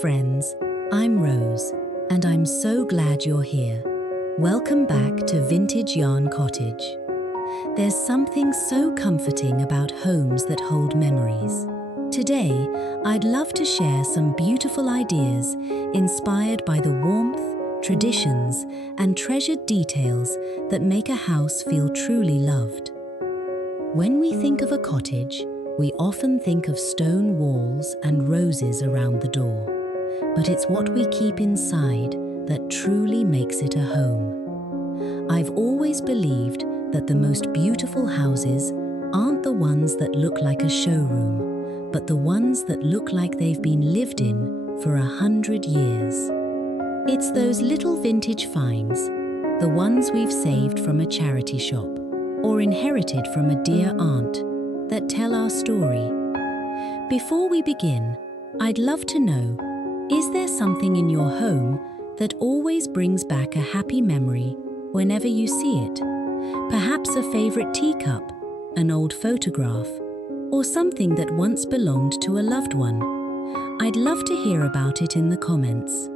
friends, I'm Rose, and I'm so glad you're here. Welcome back to Vintage Yarn Cottage. There's something so comforting about homes that hold memories. Today, I'd love to share some beautiful ideas inspired by the warmth, traditions, and treasured details that make a house feel truly loved. When we think of a cottage, we often think of stone walls and roses around the door. But it's what we keep inside that truly makes it a home. I've always believed that the most beautiful houses aren't the ones that look like a showroom, but the ones that look like they've been lived in for 100 years. It's those little vintage finds, the ones we've saved from a charity shop or inherited from a dear aunt, that tell our story. Before we begin, I'd love to know, is there something in your home that always brings back a happy memory whenever you see it? Perhaps a favorite teacup, an old photograph, or something that once belonged to a loved one. I'd love to hear about it in the comments.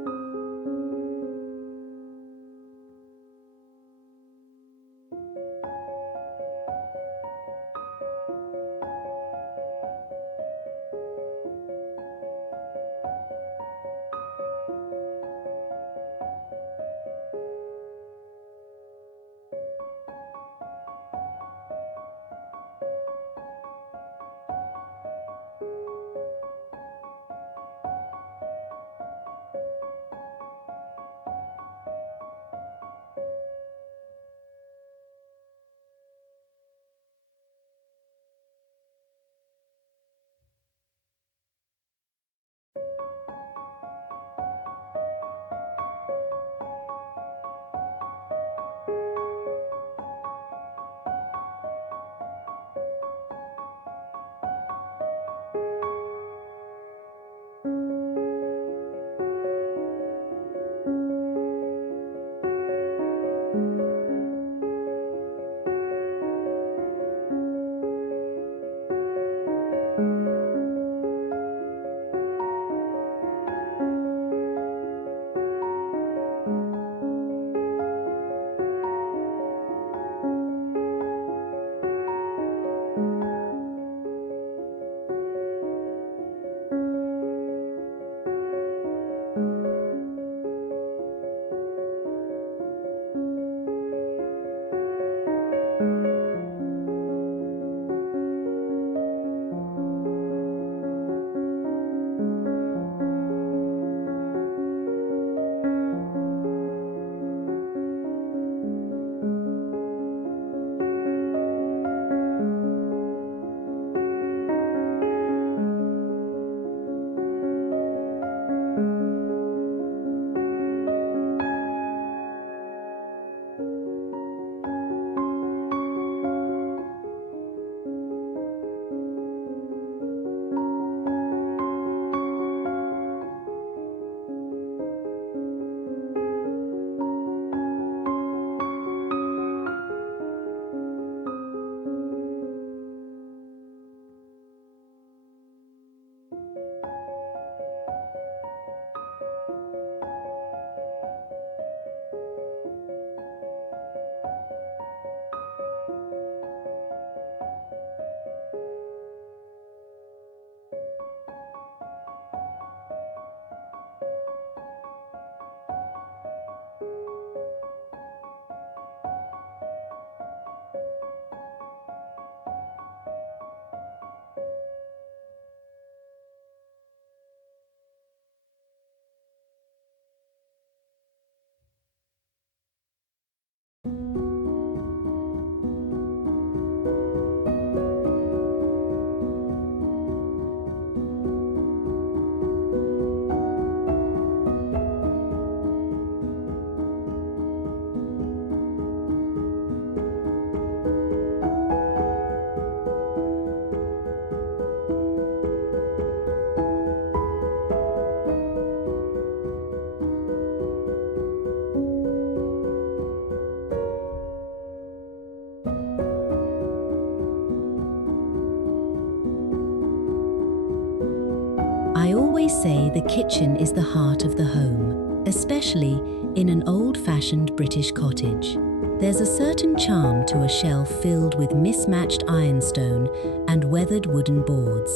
always say the kitchen is the heart of the home, especially in an old-fashioned British cottage. There's a certain charm to a shelf filled with mismatched ironstone and weathered wooden boards.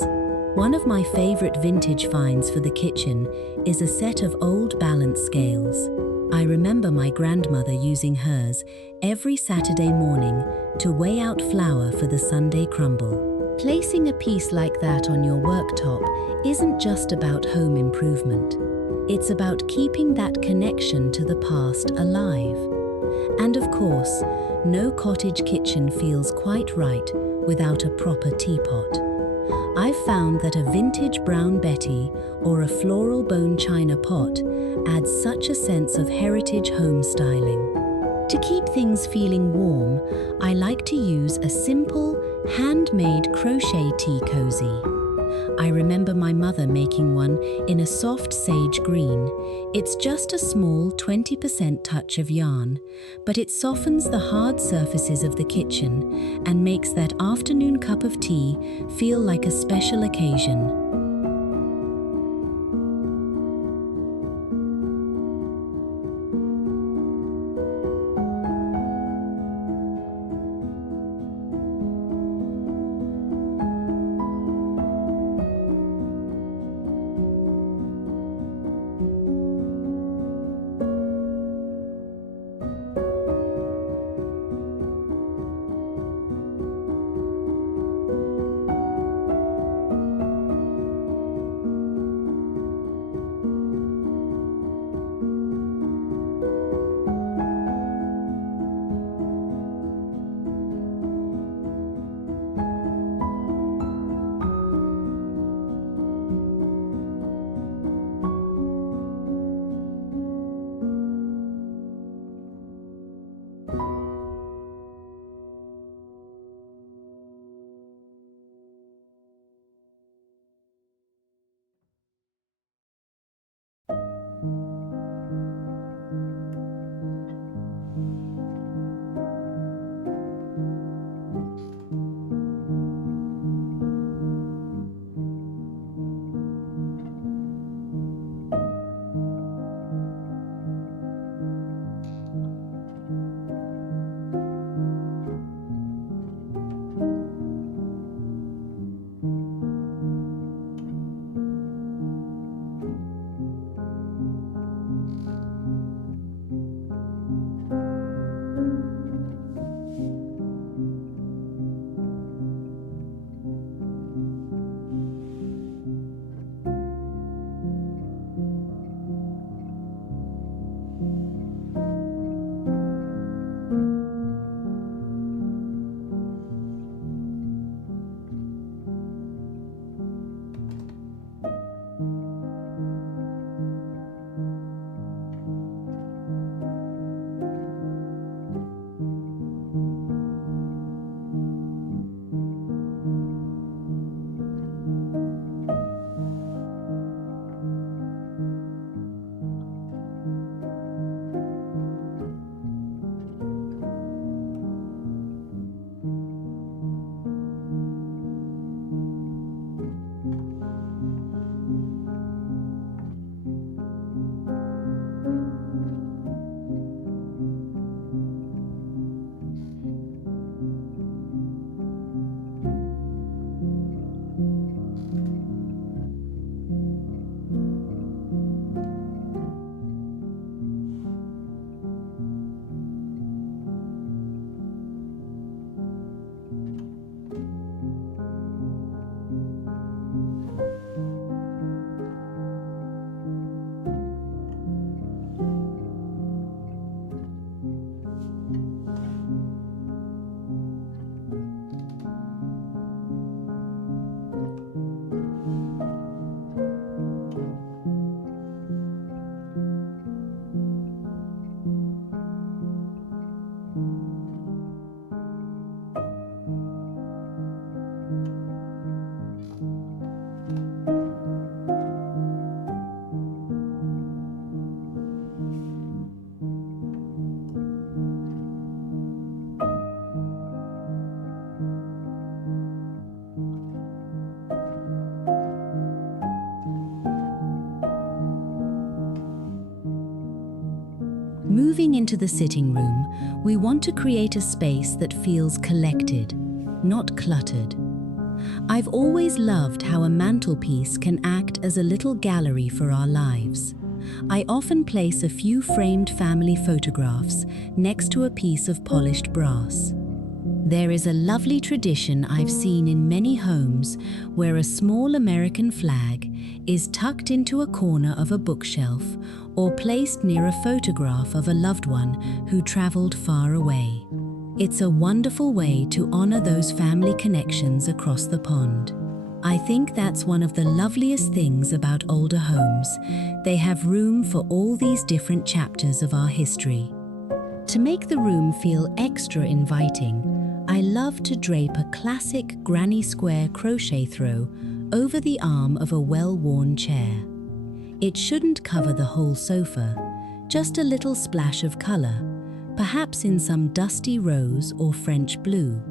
One of my favorite vintage finds for the kitchen is a set of old balance scales. I remember my grandmother using hers every Saturday morning to weigh out flour for the Sunday crumble. Placing a piece like that on your worktop isn't just about home improvement. It's about keeping that connection to the past alive. And of course, no cottage kitchen feels quite right without a proper teapot. I've found that a vintage brown Betty or a floral bone china pot adds such a sense of heritage home styling. To keep things feeling warm, I like to use a simple, handmade crochet tea cozy. I remember my mother making one in a soft sage green. It's just a small 20% touch of yarn, but it softens the hard surfaces of the kitchen and makes that afternoon cup of tea feel like a special occasion. moving into the sitting room, we want to create a space that feels collected, not cluttered. I've always loved how a mantelpiece can act as a little gallery for our lives. I often place a few framed family photographs next to a piece of polished brass. There is a lovely tradition I've seen in many homes where a small American flag is tucked into a corner of a bookshelf or placed near a photograph of a loved one who traveled far away. It's a wonderful way to honor those family connections across the pond. I think that's one of the loveliest things about older homes. They have room for all these different chapters of our history. To make the room feel extra inviting, I love to drape a classic granny square crochet throw over the arm of a well-worn chair. It shouldn't cover the whole sofa, just a little splash of color, perhaps in some dusty rose or French blue.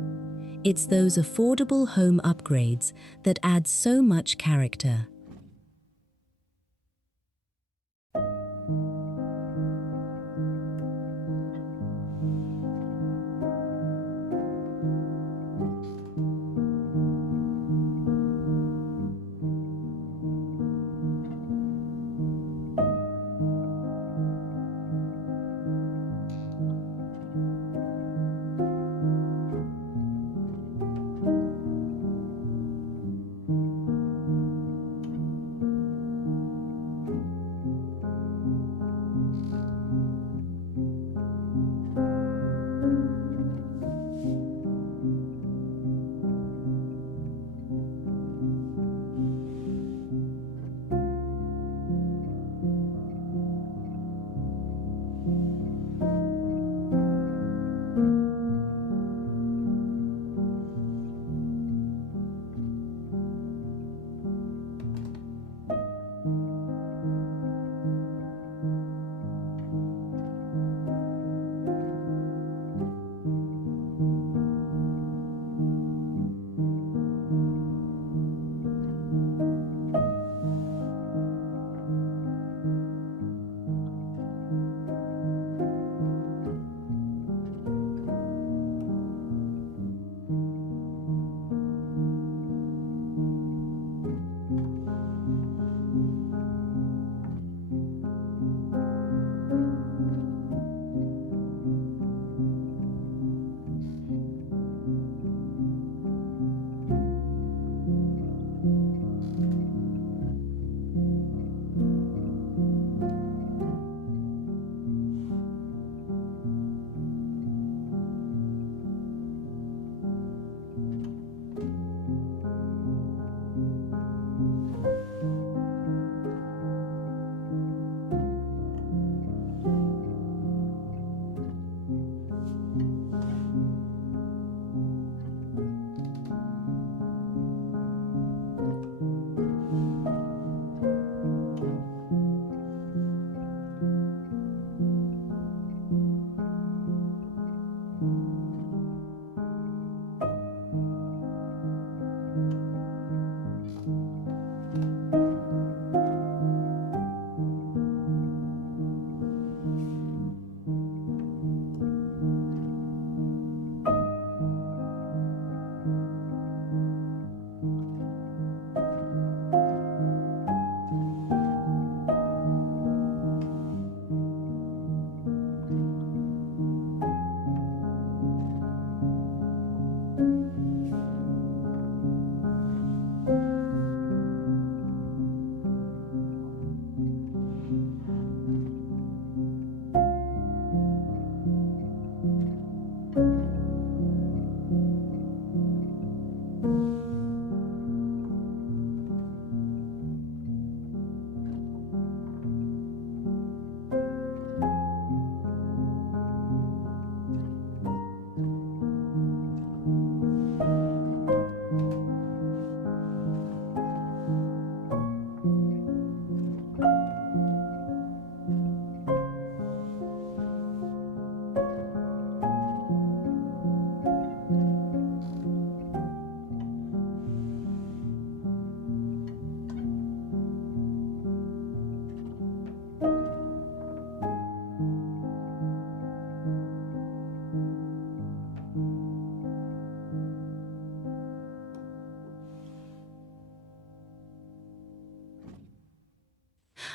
It's those affordable home upgrades that add so much character.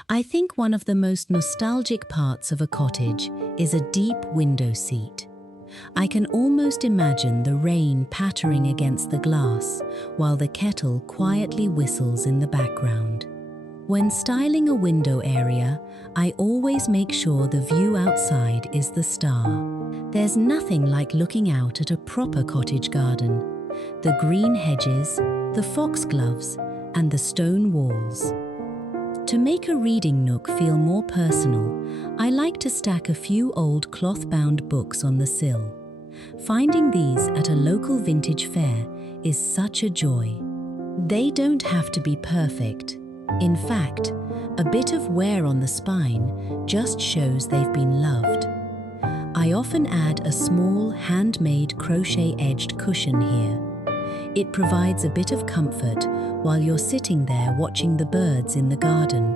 I think one of the most nostalgic parts of a cottage is a deep window seat. I can almost imagine the rain pattering against the glass while the kettle quietly whistles in the background. When styling a window area, I always make sure the view outside is the star. There's nothing like looking out at a proper cottage garden. The green hedges, the foxgloves, and the stone walls. To make a reading nook feel more personal, I like to stack a few old cloth-bound books on the sill. Finding these at a local vintage fair is such a joy. They don't have to be perfect. In fact, a bit of wear on the spine just shows they've been loved. I often add a small handmade crochet-edged cushion here. It provides a bit of comfort while you're sitting there watching the birds in the garden,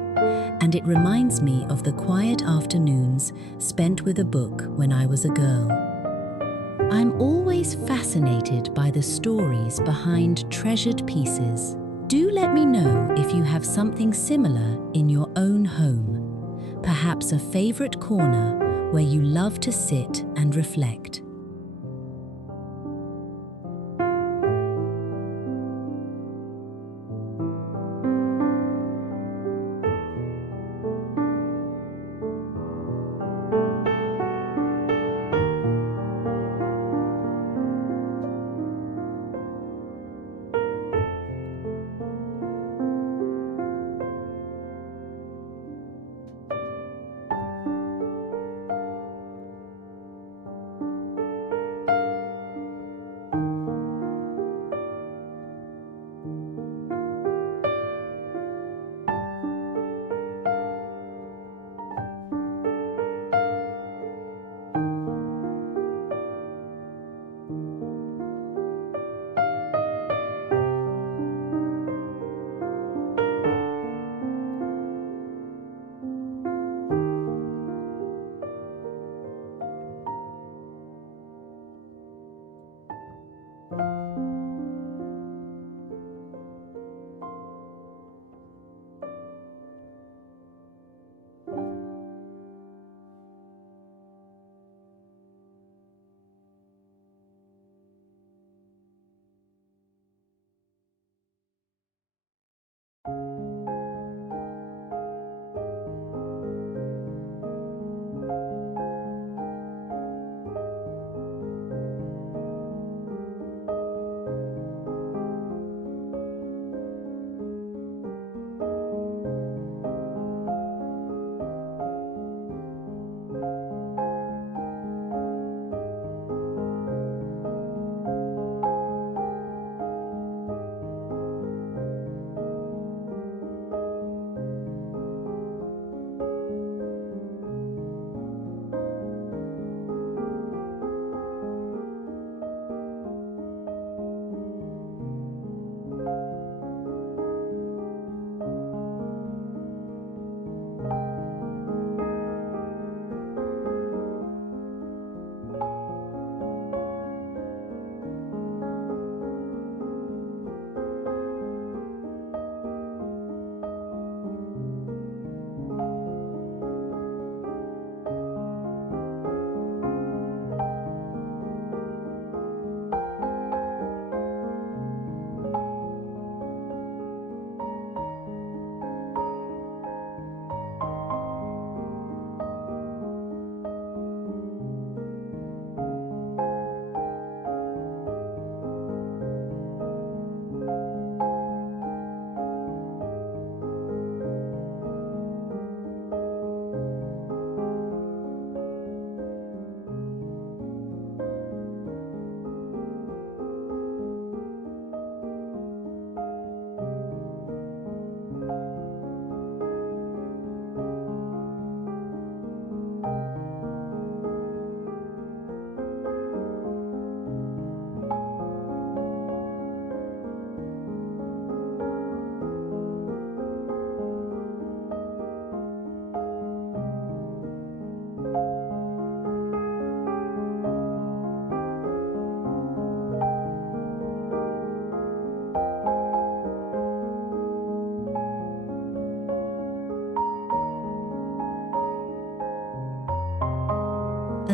and it reminds me of the quiet afternoons spent with a book when I was a girl. I'm always fascinated by the stories behind treasured pieces. Do let me know if you have something similar in your own home, perhaps a favorite corner where you love to sit and reflect.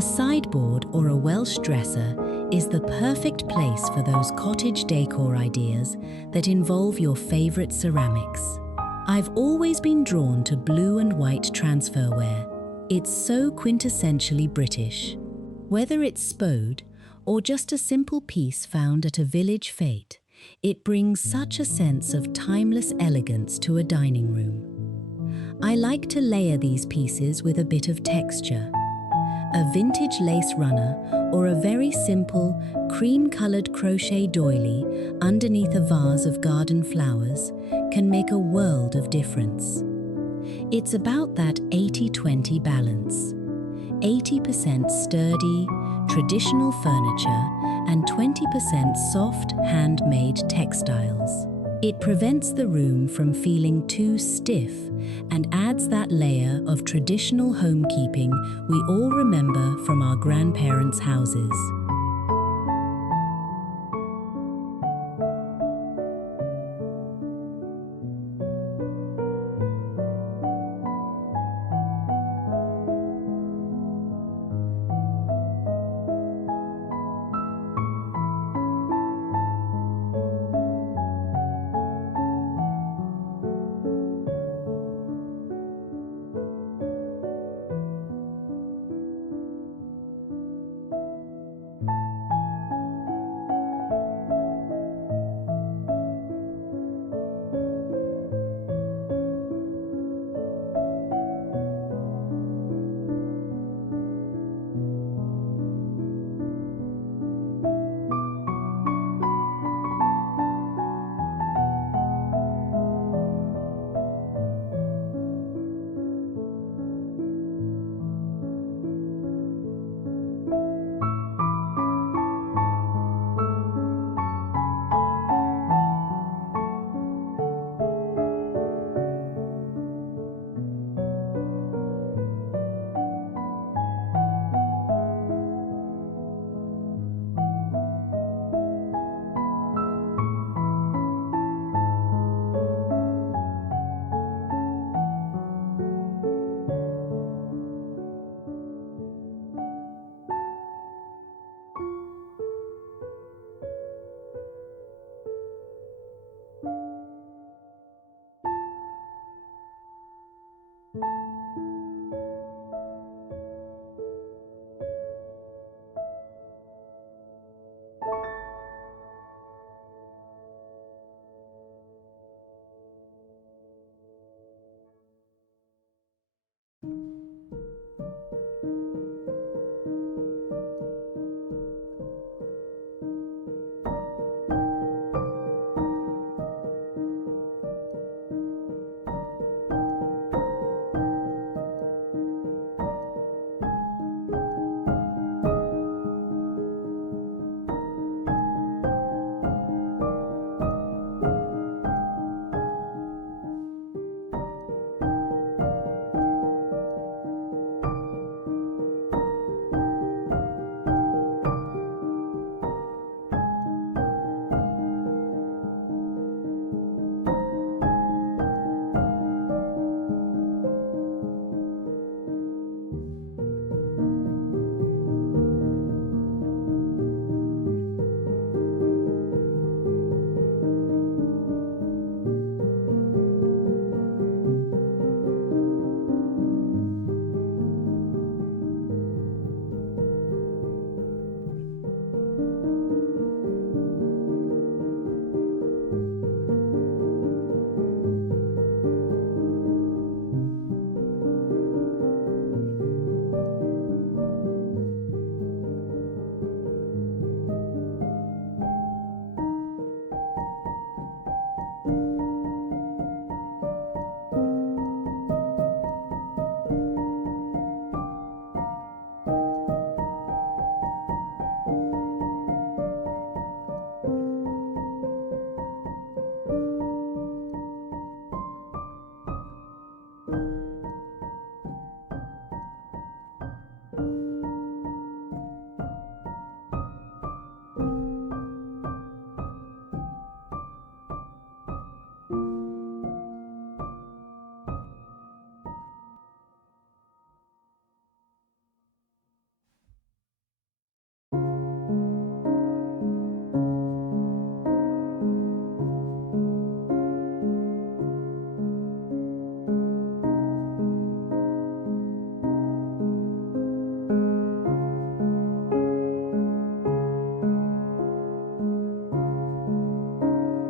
A sideboard or a Welsh dresser is the perfect place for those cottage decor ideas that involve your favorite ceramics. I've always been drawn to blue and white transferware. It's so quintessentially British. Whether it's spode or just a simple piece found at a village fete, it brings such a sense of timeless elegance to a dining room. I like to layer these pieces with a bit of texture. A vintage lace runner or a very simple cream-colored crochet doily underneath a vase of garden flowers can make a world of difference. It's about that 80-20 balance. 80% sturdy, traditional furniture and 20% soft, handmade textiles. It prevents the room from feeling too stiff and adds that layer of traditional homekeeping we all remember from our grandparents' houses.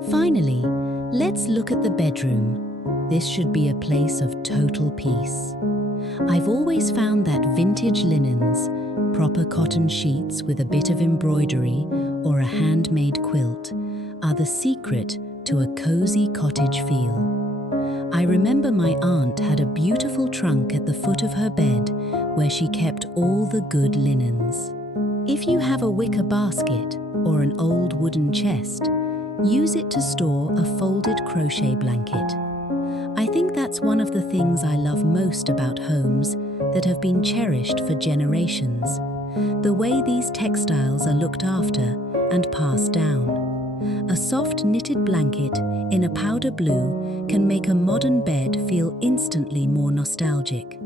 Finally, let's look at the bedroom. This should be a place of total peace. I've always found that vintage linens, proper cotton sheets with a bit of embroidery or a handmade quilt are the secret to a cozy cottage feel. I remember my aunt had a beautiful trunk at the foot of her bed where she kept all the good linens. If you have a wicker basket or an old wooden chest, use it to store a folded crochet blanket. I think that's one of the things I love most about homes that have been cherished for generations. The way these textiles are looked after and passed down. A soft knitted blanket in a powder blue can make a modern bed feel instantly more nostalgic.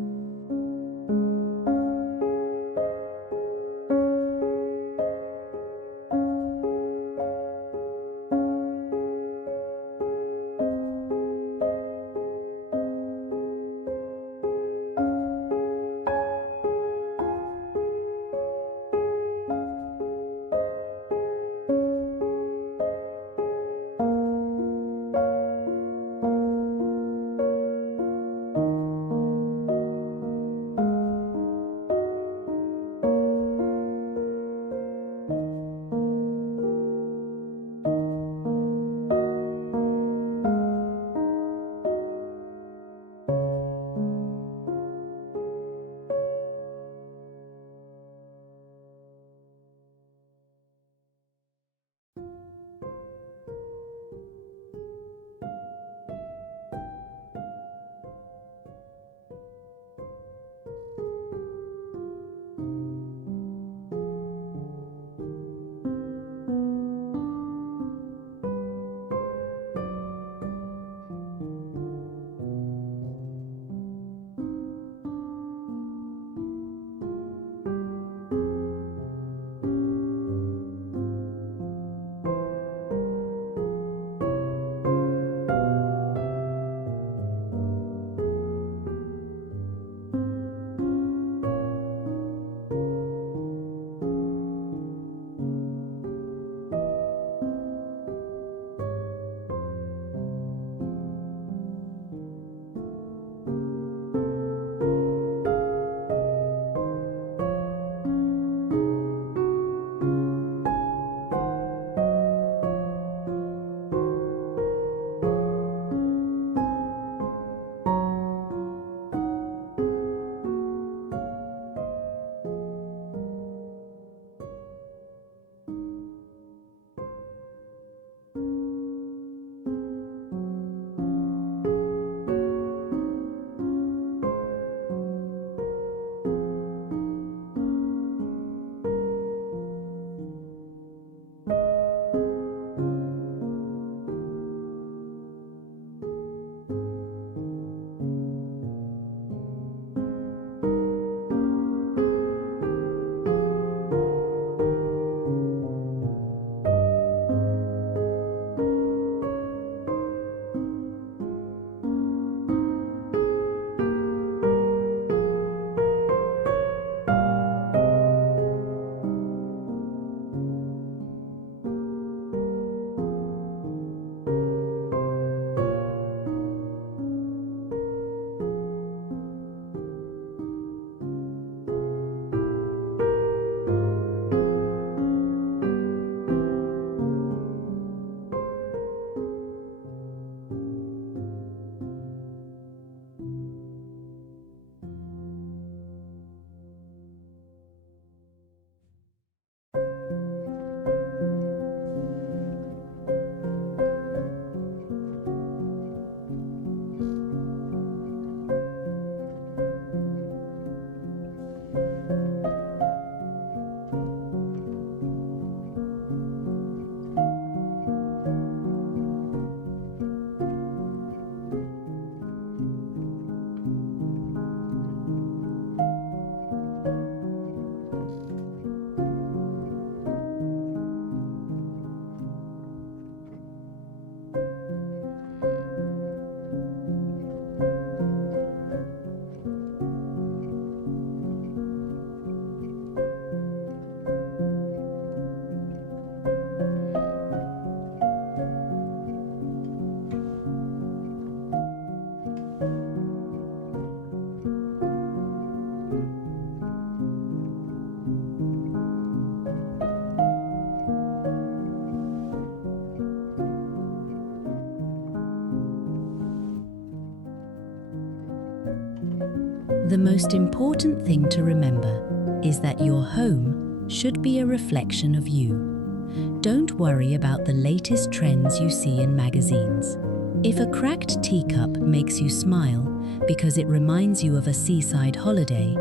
The most important thing to remember is that your home should be a reflection of you. Don't worry about the latest trends you see in magazines. If a cracked teacup makes you smile because it reminds you of a seaside holiday,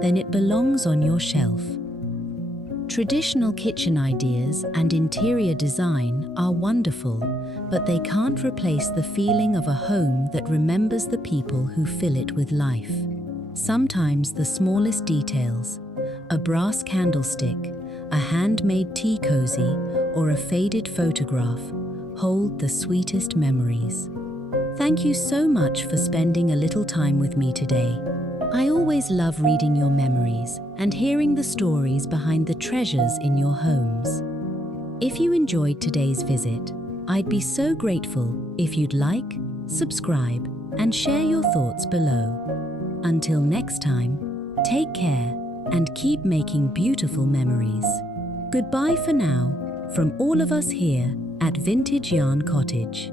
then it belongs on your shelf. Traditional kitchen ideas and interior design are wonderful, but they can't replace the feeling of a home that remembers the people who fill it with life. Sometimes the smallest details, a brass candlestick, a handmade tea cozy, or a faded photograph, hold the sweetest memories. Thank you so much for spending a little time with me today. I always love reading your memories and hearing the stories behind the treasures in your homes. If you enjoyed today's visit, I'd be so grateful if you'd like, subscribe, and share your thoughts below. Until next time, take care and keep making beautiful memories. Goodbye for now, from all of us here at Vintage Yarn Cottage.